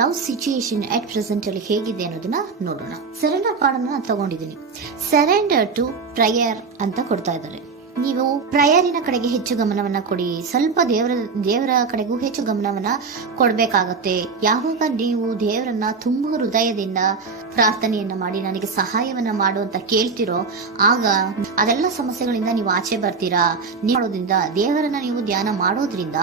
Love situation at present ಅಲ್ಲಿ ಹೇಗಿದೆ ಅನ್ನೋದನ್ನ ನೋಡೋಣ. ಸರೆಂಡರ್ ಕಾರ್ಡ್ ಅನ್ನ ತಗೊಂಡಿದ್ದೀನಿ. ಸರೆಂಡರ್ ಟು ಪ್ರಯರ್ ಅಂತ ಕೊಡ್ತಾ ಇದ್ದಾರೆ. ನೀವು ಪ್ರಯರಿನ ಕಡೆಗೆ ಹೆಚ್ಚು ಗಮನವನ್ನ ಕೊಡಿ, ಸ್ವಲ್ಪ ದೇವರ ಕಡೆಗೂ ಹೆಚ್ಚು ಗಮನವನ್ನ ಕೊಡ್ಬೇಕಾಗತ್ತೆ. ಯಾವಾಗ ನೀವು ದೇವರನ್ನ ತುಂಬಾ ಹೃದಯದಿಂದ ಪ್ರಾರ್ಥನೆಯನ್ನ ಮಾಡಿ ನನಗೆ ಸಹಾಯವನ್ನ ಮಾಡು ಅಂತ ಕೇಳ್ತಿರೋ, ಆಗ ಅದೆಲ್ಲ ಸಮಸ್ಯೆಗಳಿಂದ ನೀವು ಆಚೆ ಬರ್ತೀರಾ. ಮಾಡೋದ್ರಿಂದ, ದೇವರನ್ನ ನೀವು ಧ್ಯಾನ ಮಾಡೋದ್ರಿಂದ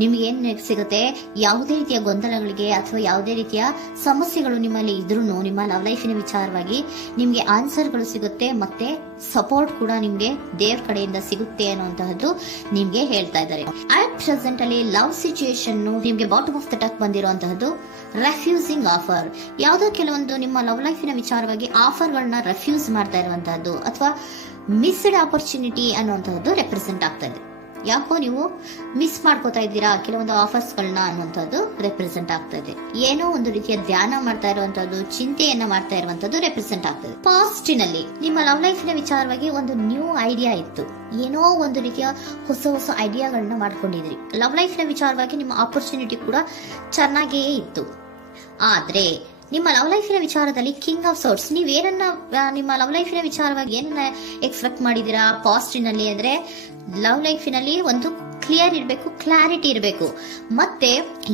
ನಿಮ್ಗೆ ಏನ್ ಸಿಗುತ್ತೆ, ಯಾವುದೇ ರೀತಿಯ ಗೊಂದಲಗಳಿಗೆ ಅಥವಾ ಯಾವುದೇ ರೀತಿಯ ಸಮಸ್ಯೆಗಳು ನಿಮ್ಮಲ್ಲಿ ಇದ್ರೂ ನಿಮ್ಮ ಲವ್ ಲೈಫಿನ ವಿಚಾರವಾಗಿ ನಿಮ್ಗೆ ಆನ್ಸರ್ಗಳು ಸಿಗುತ್ತೆ, ಮತ್ತೆ ಸಪೋರ್ಟ್ ಕೂಡ ನಿಮ್ಗೆ ದೇವ್ರ ಕಡೆಯಿಂದ ಸಿಗುತ್ತೆ ಅನ್ನುವಂತಹದ್ದು ನಿಮ್ಗೆ ಹೇಳ್ತಾ ಇದ್ದಾರೆ. ಅಟ್ ಪ್ರೆಸೆಂಟ್ ಅಲ್ಲಿ ಲವ್ ಸಿಚುಯೇಷನ್ ನಿಮ್ಗೆ ಬಾಟಮ್ ಆಫ್ ದ ಟಕ್ ಬಂದಿರುವಂತಹದ್ದು ರೆಫ್ಯೂಸಿಂಗ್ ಆಫರ್. ಯಾವುದೋ ಕೆಲವೊಂದು ನಿಮ್ಮ ಲವ್ ಲೈಫಿನ ವಿಚಾರವಾಗಿ ಆಫರ್ ಗಳನ್ನ ರೆಫ್ಯೂಸ್ ಮಾಡ್ತಾ ಇರುವಂತಹದ್ದು ಅಥವಾ ಮಿಸ್ಡ್ ಆಪರ್ಚುನಿಟಿ ಅನ್ನುವಂತಹದ್ದು ರೆಪ್ರೆಸೆಂಟ್ ಆಗ್ತಾ ಇದೆ. ಯಾಕೋ ನೀವು ಮಿಸ್ ಮಾಡ್ಕೋತಾ ಇದ್ದೀರಾ ಕೆಲವೊಂದು ಆಫರ್ಸ್ ಗಳನ್ನ ಅನ್ನುವಂಥದ್ದು ರೆಪ್ರೆಸೆಂಟ್ ಆಗ್ತಾ ಇದೆ. ಏನೋ ಒಂದು ರೀತಿಯ ಧ್ಯಾನ ಮಾಡ್ತಾ ಇರುವಂತದ್ದು, ಚಿಂತೆಯನ್ನ ಮಾಡ್ತಾ ಇರುವಂತದ್ದು ರೆಪ್ರೆಸೆಂಟ್ ಆಗ್ತದೆ. ಪಾಸ್ಟಿನಲ್ಲಿ ನಿಮ್ಮ ಲವ್ ಲೈಫಿನ ವಿಚಾರವಾಗಿ ಒಂದು ನ್ಯೂ ಐಡಿಯಾ ಇತ್ತು, ಏನೋ ಒಂದು ರೀತಿಯ ಹೊಸ ಐಡಿಯಾಗಳನ್ನ ಮಾಡ್ಕೊಂಡಿದ್ರಿ. ಲವ್ ಲೈಫಿನ ವಿಚಾರವಾಗಿ ನಿಮ್ಮ ಆಪರ್ಚುನಿಟಿ ಕೂಡ ಚೆನ್ನಾಗಿಯೇ ಇತ್ತು. ಆದ್ರೆ ನಿಮ್ಮ ಲವ್ ಲೈಫಿನ ವಿಚಾರದಲ್ಲಿ ಕಿಂಗ್ ಆಫ್ ಸೋರ್ಟ್ಸ್, ನೀವೇನನ್ನ ನಿಮ್ಮ ಲವ್ ಲೈಫಿನ ವಿಚಾರವಾಗಿ ಏನನ್ನ ಎಕ್ಸ್ಪೆಕ್ಟ್ ಮಾಡಿದೀರಾ ಪಾಸ್ಟಿನಲ್ಲಿ ಅಂದ್ರೆ, ಲವ್ ಲೈಫಿನಲ್ಲಿ ಒಂದು ಕ್ಲಿಯರ್ ಇರಬೇಕು, ಕ್ಲಾರಿಟಿ ಇರಬೇಕು, ಮತ್ತೆ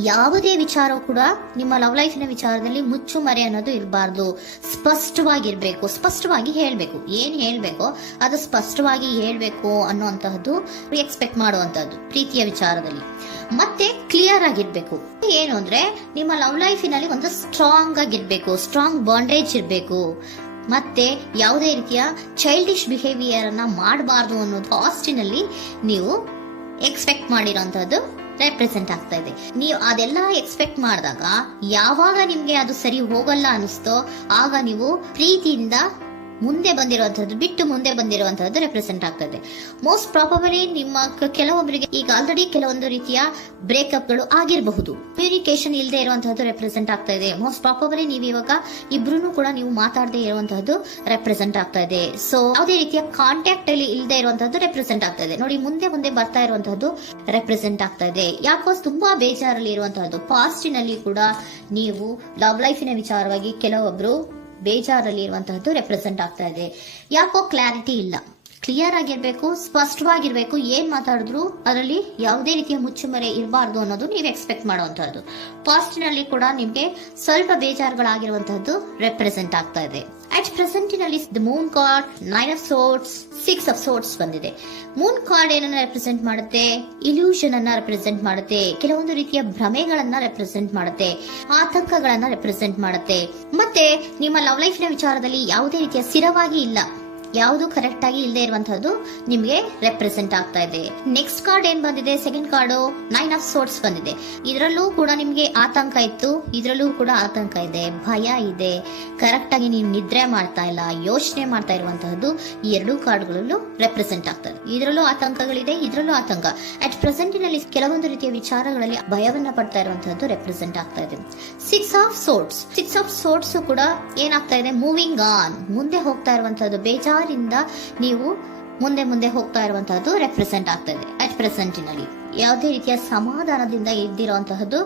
ಯಾವುದೇ ವಿಚಾರ ಕೂಡ ನಿಮ್ಮ ಲವ್ ಲೈಫಿನ ವಿಚಾರದಲ್ಲಿ ಮುಚ್ಚುಮರೆ ಅನ್ನೋದು ಇರಬಾರ್ದು. ಸ್ಪಷ್ಟವಾಗಿರ್ಬೇಕು, ಸ್ಪಷ್ಟವಾಗಿ ಹೇಳ್ಬೇಕು, ಏನ್ ಹೇಳ್ಬೇಕೋ ಅದು ಸ್ಪಷ್ಟವಾಗಿ ಹೇಳ್ಬೇಕು ಅನ್ನುವಂತಹದ್ದು ಎಕ್ಸ್ಪೆಕ್ಟ್ ಮಾಡುವಂತಹದ್ದು ಪ್ರೀತಿಯ ವಿಚಾರದಲ್ಲಿ. ಮತ್ತೆ ಕ್ಲಿಯರ್ ಆಗಿರ್ಬೇಕು. ಏನು ಅಂದ್ರೆ ನಿಮ್ಮ ಲವ್ ಲೈಫಿನಲ್ಲಿ ಒಂದು ಸ್ಟ್ರಾಂಗ್ ಆಗಿರ್ಬೇಕು, ಸ್ಟ್ರಾಂಗ್ ಬಾಂಡೇಜ್ ಇರಬೇಕು, ಮತ್ತೆ ಯಾವುದೇ ರೀತಿಯ ಚೈಲ್ಡಿಶ್ ಬಿಹೇವಿಯರ್ ಅನ್ನ ಮಾಡಬಾರ್ದು ಅನ್ನೋದು ಪಾಸ್ಟಿನಲ್ಲಿ ನೀವು ಎಕ್ಸ್ಪೆಕ್ಟ್ ಮಾಡಿರೋಂಥದ್ದು ರೆಪ್ರೆಸೆಂಟ್ ಆಗ್ತಾ ಇದೆ. ನೀವು ಅದೆಲ್ಲ ಎಕ್ಸ್ಪೆಕ್ಟ್ ಮಾಡಿದಾಗ ಯಾವಾಗ ನಿಮ್ಗೆ ಅದು ಸರಿ ಹೋಗಲ್ಲ ಅನಿಸ್ತೋ ಆಗ ನೀವು ಪ್ರೀತಿಯಿಂದ ಮುಂದೆ ಬಂದಿರುವಂತಹದ್ದು ಬಿಟ್ಟು ಮುಂದೆ ಬಂದಿರುವಂತಹದ್ದು ರೆಪ್ರೆಸೆಂಟ್ ಆಗ್ತದೆ. ಮೋಸ್ಟ್ ಪ್ರಾಬಬಲಿ ನಿಮ್ಮ ಕೆಲವೊಬ್ಬರಿಗೆ ಈಗ ಆಲ್ರೆಡಿ ಕೆಲವೊಂದು ರೀತಿಯ ಬ್ರೇಕಪ್ ಗಳು ಆಗಿರಬಹುದು, ಕಮ್ಯುನಿಕೇಶನ್ ಇಲ್ಲದೆ ಇರುವಂತಹದ್ದು ರೆಪ್ರೆಸೆಂಟ್ ಆಗ್ತಾ ಇದೆ. ಮೋಸ್ಟ್ ಪ್ರಾಬಬಲಿ ನೀವು ಇವಾಗ ಇಬ್ರು ಕೂಡ ನೀವು ಮಾತಾಡದೆ ಇರುವಂತಹದ್ದು ರೆಪ್ರೆಸೆಂಟ್ ಆಗ್ತಾ ಇದೆ. ಸೊ ಯಾವುದೇ ರೀತಿಯ ಕಾಂಟ್ಯಾಕ್ಟ್ ಅಲ್ಲಿ ಇಲ್ಲದೆ ಇರುವಂತಹದ್ದು ರೆಪ್ರೆಸೆಂಟ್ ಆಗ್ತಾ ಇದೆ. ನೋಡಿ, ಮುಂದೆ ಬರ್ತಾ ಇರುವಂತಹದ್ದು ರೆಪ್ರೆಸೆಂಟ್ ಆಗ್ತಾ ಇದೆ. ಯಾಕೋ ತುಂಬಾ ಬೇಜಾರಲ್ಲಿ ಇರುವಂತಹದ್ದು. ಪಾಸ್ಟಿನಲ್ಲಿ ಕೂಡ ನೀವು ಲವ್ ಲೈಫಿನ ವಿಚಾರವಾಗಿ ಕೆಲವೊಬ್ರು ಬೇಜಾರಲ್ಲಿ ಇರುವಂತಹದ್ದು ರೆಪ್ರೆಸೆಂಟ್ ಆಗ್ತಾ ಇದೆ. ಯಾಕೋ ಕ್ಲಾರಿಟಿ ಇಲ್ಲ, ಕ್ಲಿಯರ್ ಆಗಿರ್ಬೇಕು, ಸ್ಪಷ್ಟವಾಗಿರ್ಬೇಕು, ಏನ್ ಮಾತಾಡಿದ್ರು ಅದರಲ್ಲಿ ಯಾವುದೇ ರೀತಿಯ ಮುಚ್ಚುಮರೆ ಇರಬಾರ್ದು ಅನ್ನೋದು ನೀವು ಎಕ್ಸ್ಪೆಕ್ಟ್ ಮಾಡುವಂತಹದ್ದು. ಪಾಸ್ಟಿನಲ್ಲಿ ಕೂಡ ನಿಮ್ಗೆ ಸ್ವಲ್ಪ ಬೇಜಾರುಗಳಾಗಿರುವಂತಹದ್ದು ರೆಪ್ರೆಸೆಂಟ್ ಆಗ್ತಾ ಇದೆ. ಅಟ್ ಪ್ರೆಸೆಂಟಿನಲ್ಲಿ the moon card, 9 of swords, 6 of swords ಬಂದಿದೆ. ಮೂನ್ ಕಾರ್ಡ್ ಏನನ್ನ ರೆಪ್ರೆಸೆಂಟ್ ಮಾಡುತ್ತೆ? ಇಲ್ಯೂಷನ್ ಅನ್ನ ರೆಪ್ರೆಸೆಂಟ್ ಮಾಡುತ್ತೆ, ಕೆಲವೊಂದು ರೀತಿಯ ಭ್ರಮೆಗಳನ್ನ ರೆಪ್ರೆಸೆಂಟ್ ಮಾಡುತ್ತೆ, ಆತಂಕಗಳನ್ನ ರೆಪ್ರೆಸೆಂಟ್ ಮಾಡುತ್ತೆ. ಮತ್ತೆ ನಿಮ್ಮ ಲವ್ ಲೈಫಿನ ವಿಚಾರದಲ್ಲಿ ಯಾವುದೇ ರೀತಿಯ ಸ್ಥಿರವಾಗಿ ಇಲ್ಲ, ಯಾವುದು ಕರೆಕ್ಟ್ ಆಗಿ ಇಲ್ಲದೆ ಇರುವಂತಹದ್ದು ನಿಮ್ಗೆ ರೆಪ್ರೆಸೆಂಟ್ ಆಗ್ತಾ ಇದೆ. ನೆಕ್ಸ್ಟ್ ಕಾರ್ಡ್ ಏನ್ ಬಂದಿದೆ? ಸೆಕೆಂಡ್ ಕಾರ್ಡ್ 9 ಆಫ್ ಸೋರ್ಟ್ಸ್ ಬಂದಿದೆ. ಇದರಲ್ಲೂ ಕೂಡ ನಿಮ್ಗೆ ಆತಂಕ ಇತ್ತು, ಇದರಲ್ಲೂ ಕೂಡ ಆತಂಕ ಇದೆ, ಭಯ ಇದೆ, ಕರೆಕ್ಟ್ ಆಗಿ ನೀವು ನಿದ್ರೆ ಮಾಡ್ತಾ ಇಲ್ಲ, ಯೋಚನೆ ಮಾಡ್ತಾ ಇರುವಂತಹದ್ದು ಈ ಎರಡೂ ಕಾರ್ಡ್ಗಳಲ್ಲೂ ರೆಪ್ರೆಸೆಂಟ್ ಆಗ್ತದೆ. ಇದರಲ್ಲೂ ಆತಂಕಗಳಿದೆ, ಇದರಲ್ಲೂ ಆತಂಕ. ಅಟ್ ಪ್ರೆಸೆಂಟಿನಲ್ಲಿ ಕೆಲವೊಂದು ರೀತಿಯ ವಿಚಾರಗಳಲ್ಲಿ ಭಯವನ್ನ ಪಡ್ತಾ ಇರುವಂತಹದ್ದು ರೆಪ್ರೆಸೆಂಟ್ ಆಗ್ತಾ ಇದೆ. 6 ಆಫ್ ಸೋರ್ಟ್ಸ್ ಕೂಡ ಏನಾಗ್ತಾ ಇದೆ? ಮೂವಿಂಗ್ ಆನ್, ಮುಂದೆ ಹೋಗ್ತಾ ಇರುವಂತಹದ್ದು, ಬೇಜಾರಿಂದ ನೀವು ಮುಂದೆ ಹೋಗ್ತಾ ಇರುವಂತಹದ್ದು ರೆಪ್ರೆಸೆಂಟ್ ಆಗ್ತಾ ಇದೆ. ಅಟ್ ಪ್ರೆಸೆಂಟಿನಲ್ಲಿ ಯಾವುದೇ ರೀತಿಯ ಸಮಾಧಾನದಿಂದ ಇದ್ದಿರುವಂತಹದ್ದು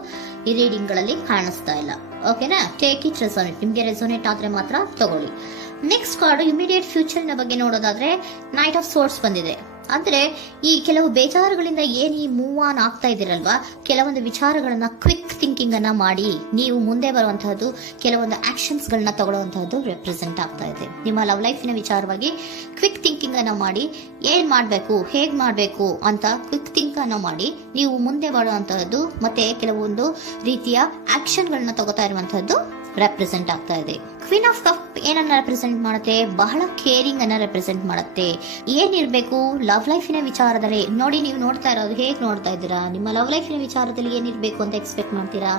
ಈ ರೀಡಿಂಗ್ ಗಳಲ್ಲಿ ಕಾಣಿಸ್ತಾ ಇಲ್ಲ. ಓಕೆನಾ? ಟೇಕ್ ಇಟ್ ರೆಸೋನೇಟ್, ನಿಮ್ಗೆ ರೆಸೋನೇಟ್ ಆದ್ರೆ ಮಾತ್ರ ತಗೊಳ್ಳಿ. ನೆಕ್ಸ್ಟ್ ಕಾರ್ಡ್ ಇಮಿಡಿಯೇಟ್ ಫ್ಯೂಚರ್ ನ ಬಗ್ಗೆ ನೋಡೋದಾದ್ರೆ ನೈಟ್ ಆಫ್ ಸೋರ್ಟ್ಸ್ ಬಂದಿದೆ. ಅಂದ್ರೆ ಈ ಕೆಲವು ಬೇಜಾರುಗಳಿಂದ ಏನ್ ಈ ಮೂವ್ ಆನ್ ಆಗ್ತಾ ಇದ್ದೀರಲ್ವಾ, ಕೆಲವೊಂದು ವಿಚಾರಗಳನ್ನ ಕ್ವಿಕ್ ಥಿಂಕಿಂಗ್ ಅನ್ನ ಮಾಡಿ ನೀವು ಮುಂದೆ ಬರುವಂತಹದ್ದು, ಕೆಲವೊಂದು ಆಕ್ಷನ್ಸ್ ಗಳನ್ನ ತಗೊಳ್ಳುವಂತಹದ್ದು ರೆಪ್ರೆಸೆಂಟ್ ಆಗ್ತಾ ಇದೆ. ನಿಮ್ಮ ಲವ್ ಲೈಫಿನ ವಿಚಾರವಾಗಿ ಕ್ವಿಕ್ ಥಿಂಕಿಂಗ್ ಅನ್ನ ಮಾಡಿ ಏನ್ ಮಾಡ್ಬೇಕು, ಹೇಗ್ ಮಾಡ್ಬೇಕು ಅಂತ ಕ್ವಿಕ್ ಥಿಂಕ್ ಅನ್ನ ಮಾಡಿ ನೀವು ಮುಂದೆ ಬರುವಂತಹದ್ದು, ಮತ್ತೆ ಕೆಲವೊಂದು ರೀತಿಯ ಆಕ್ಷನ್ ಗಳನ್ನ ತಗೋತಾ ಇರುವಂತಹದ್ದು ರೆಪ್ರೆಸೆಂಟ್ ಆಗ್ತಾ ಇದೆ. ಕ್ವೀನ್ ಆಫ್ ಕಪ್ ಏನನ್ನ ರೆಪ್ರೆಸೆಂಟ್ ಮಾಡುತ್ತೆ? ಬಹಳ ಕೇರಿಂಗ್ ಅನ್ನ ರೆಪ್ರೆಸೆಂಟ್ ಮಾಡುತ್ತೆ. ಏನಿರ್ಬೇಕು ಲವ್ ಲೈಫಿನ ವಿಚಾರದಲ್ಲಿ? ನೋಡಿ, ನೀವು ನೋಡ್ತಾ ಇರೋದು ಹೇಗ್ ನೋಡ್ತಾ ಇದ್ದೀರಾ? ನಿಮ್ಮ ಲವ್ ಲೈಫಿನ ವಿಚಾರದಲ್ಲಿ ಏನಿರ್ಬೇಕು ಅಂತ ಎಕ್ಸ್ಪೆಕ್ಟ್ ಮಾಡ್ತೀರಾ?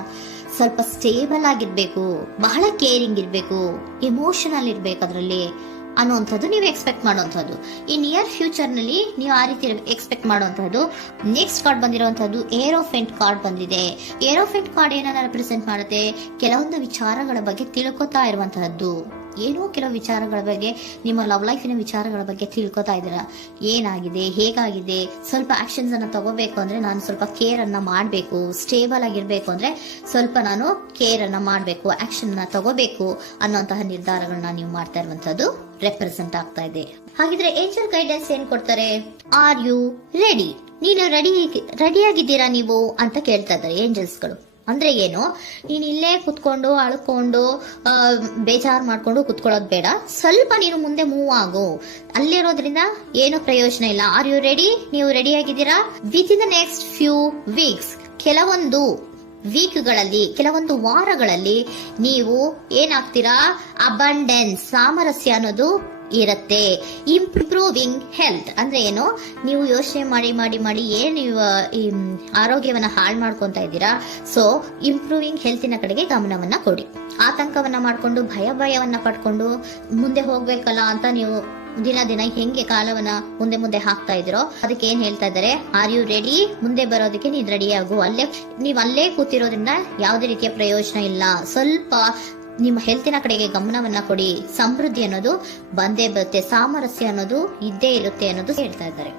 ಸ್ವಲ್ಪ ಸ್ಟೇಬಲ್ ಆಗಿರ್ಬೇಕು, ಬಹಳ ಕೇರಿಂಗ್ ಇರ್ಬೇಕು, ಎಮೋಷನಲ್ ಇರ್ಬೇಕು ಅದರಲ್ಲಿ ಅನ್ನುವಂಥದ್ದು ನೀವು ಎಕ್ಸ್ಪೆಕ್ಟ್ ಮಾಡುವಂಥದ್ದು. ಈ ನಿಯರ್ ಫ್ಯೂಚರ್ ನಲ್ಲಿ ನೀವು ಆ ರೀತಿ ಎಕ್ಸ್ಪೆಕ್ಟ್ ಮಾಡುವಂತಹದ್ದು. ನೆಕ್ಸ್ಟ್ ಕಾರ್ಡ್ ಬಂದಿರುವಂತಹದ್ದು ಏರೋಫೆಂಟ್ ಕಾರ್ಡ್ ಬಂದಿದೆ. ಏರೋಫೆಂಟ್ ಕಾರ್ಡ್ ಏನನ್ನ ರೆಪ್ರೆಸೆಂಟ್ ಮಾಡುತ್ತೆ? ಕೆಲವೊಂದು ವಿಚಾರಗಳ ಬಗ್ಗೆ ತಿಳ್ಕೊತಾ ಇರುವಂತಹದ್ದು, ಏನೋ ಕೆಲವು ವಿಚಾರಗಳ ಬಗ್ಗೆ, ನಿಮ್ಮ ಲವ್ ಲೈಫಿನ ವಿಚಾರಗಳ ಬಗ್ಗೆ ತಿಳ್ಕೊತಾ ಇದ್ದೀರಾ. ಏನಾಗಿದೆ, ಹೇಗಾಗಿದೆ, ಸ್ವಲ್ಪ ಆಕ್ಷನ್ಸ್ ಅನ್ನ ತಗೋಬೇಕು ಅಂದ್ರೆ ನಾನು ಸ್ವಲ್ಪ ಕೇರ್ ಅನ್ನ ಮಾಡಬೇಕು, ಸ್ಟೇಬಲ್ ಆಗಿರ್ಬೇಕು ಅಂದ್ರೆ ಸ್ವಲ್ಪ ನಾನು ಕೇರ್ ಅನ್ನ ಮಾಡಬೇಕು, ಆಕ್ಷನ್ ಅನ್ನ ತಗೋಬೇಕು ಅನ್ನುವಂತಹ ನಿರ್ಧಾರಗಳನ್ನ ನೀವು ಮಾಡ್ತಾ ಇರುವಂತದ್ದು ರೆಪ್ರೆಸೆಂಟ್ ಆಗ್ತಾ ಇದೆ. ಹಾಗಿದ್ರೆ ಏಂಜಲ್ ಗೈಡೆನ್ಸ್ ಏನ್ ಕೊಡ್ತಾರೆ? Are you ready? ನೀನು ರೆಡಿಯಾಗಿದ್ದೀರಾ ನೀವು ಅಂತ ಕೇಳ್ತಾ ಇದ್ದಾರೆ ಏಂಜಲ್ಸ್ಗಳು. ಅಂದ್ರೆ ಏನು, ನೀನ್ ಇಲ್ಲೇ ಕುತ್ಕೊಂಡು ಅಳ್ಕೊಂಡು ಬೇಜಾರು ಮಾಡ್ಕೊಂಡು ಕುತ್ಕೊಳ್ಳೋದು ಬೇಡ, ಸ್ವಲ್ಪ ನೀನು ಮುಂದೆ ಮೂವ್ ಆಗು. ಅಲ್ಲಿರೋದ್ರಿಂದ ಏನು ಪ್ರಯೋಜನ ಇಲ್ಲ. Are you ready? ನೀವು ರೆಡಿ ಆಗಿದ್ದೀರಾ? Within the next few weeks, ಕೆಲವೊಂದು ವೀಕ್ಗಳಲ್ಲಿ, ಕೆಲವೊಂದು ವಾರಗಳಲ್ಲಿ ನೀವು ಏನಾಗ್ತೀರಾ? ಅಬಂಡೆನ್ಸ್, ಸಾಮರಸ್ಯ ಅನ್ನೋದು ಇರುತ್ತೆ. ಇಂಪ್ರೂವಿಂಗ್ ಹೆಲ್ತ್ ಅಂದ್ರೆ ಏನು, ನೀವು ಯೋಚನೆ ಮಾಡಿ ಮಾಡಿ ಮಾಡಿ ಏನ್ ನೀವು ಈ ಆರೋಗ್ಯವನ್ನ ಹಾಳು ಮಾಡ್ಕೊಂತ ಇದ್ದೀರಾ. ಸೊ ಇಂಪ್ರೂವಿಂಗ್ ಹೆಲ್ತಿನ ಕಡೆಗೆ ಗಮನವನ್ನ ಕೊಡಿ. ಆತಂಕವನ್ನ ಮಾಡ್ಕೊಂಡು ಭಯವನ್ನ ಪಡ್ಕೊಂಡು ಮುಂದೆ ಹೋಗ್ಬೇಕಲ್ಲ ಅಂತ ನೀವು ದಿನ ದಿನ ಹೆಂಗೆ ಕಾಲವನ್ನ ಮುಂದೆ ಹಾಕ್ತಾ ಇದ್ರೋ, ಅದಕ್ಕೆ ಏನ್ ಹೇಳ್ತಾ ಇದ್ದಾರೆ? Are you ready? ಮುಂದೆ ಬರೋದಕ್ಕೆ ನೀನ್ ರೆಡಿ ಆಗು. ನೀವ್ ಅಲ್ಲೇ ಕೂತಿರೋದ್ರಿಂದ ಯಾವುದೇ ರೀತಿಯ ಪ್ರಯೋಜನ ಇಲ್ಲ. ಸ್ವಲ್ಪ ನಿಮ್ಮ ಹೆಲ್ತಿನ ಕಡೆಗೆ ಗಮನವನ್ನ ಕೊಡಿ. ಸಮೃದ್ಧಿ ಅನ್ನೋದು ಬಂದೇ ಬರುತ್ತೆ, ಸಾಮರಸ್ಯ ಅನ್ನೋದು ಇದ್ದೇ ಇರುತ್ತೆ ಅನ್ನೋದು ಹೇಳ್ತಾ ಇದ್ದಾರೆ.